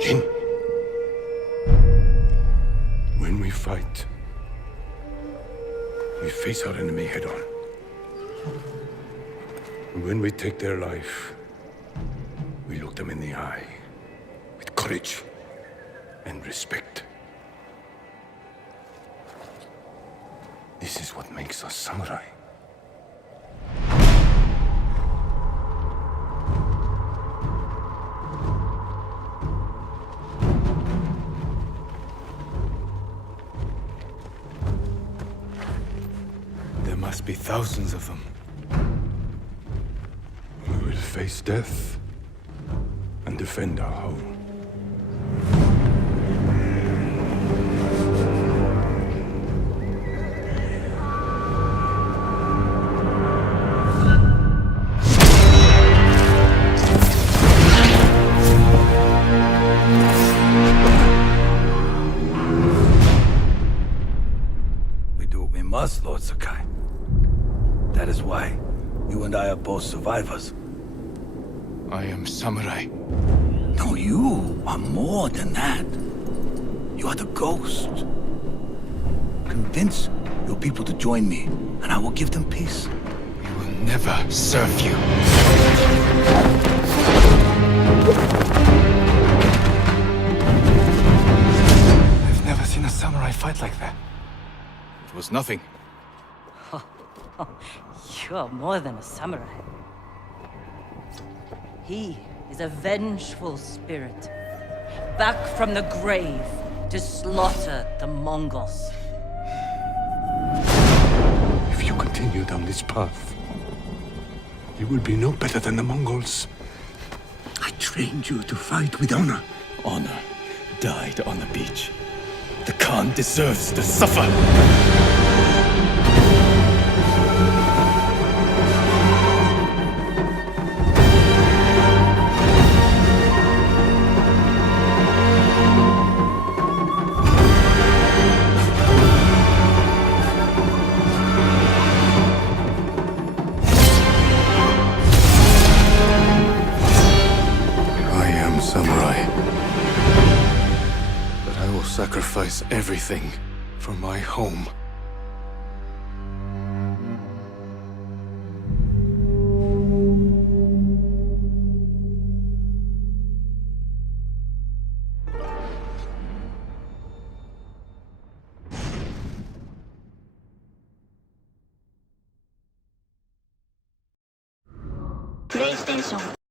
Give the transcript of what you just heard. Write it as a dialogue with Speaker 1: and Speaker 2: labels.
Speaker 1: Jin. When we fight, we face our enemy head on. And when we take their life, we look them in the eye with courage and respect. This is what makes us samurai. Must be thousands of them. We will face death and defend our home.
Speaker 2: We do what we must, Lord Sakai. That is why you and I are both survivors.
Speaker 3: I am samurai.
Speaker 2: No, you are more than that. You are the ghost. Convince your people to join me, and I will give them peace.
Speaker 3: We will never serve you.
Speaker 4: I've never seen a samurai fight like that. It was nothing.
Speaker 5: You're more than a samurai. He is a vengeful spirit, back from the grave to slaughter the Mongols.
Speaker 1: If you continue down this path, you will be no better than the Mongols.
Speaker 6: I trained you to fight with honor.
Speaker 7: Honor died on the beach. The Khan deserves to suffer.
Speaker 3: Sacrifice everything for my home. PlayStation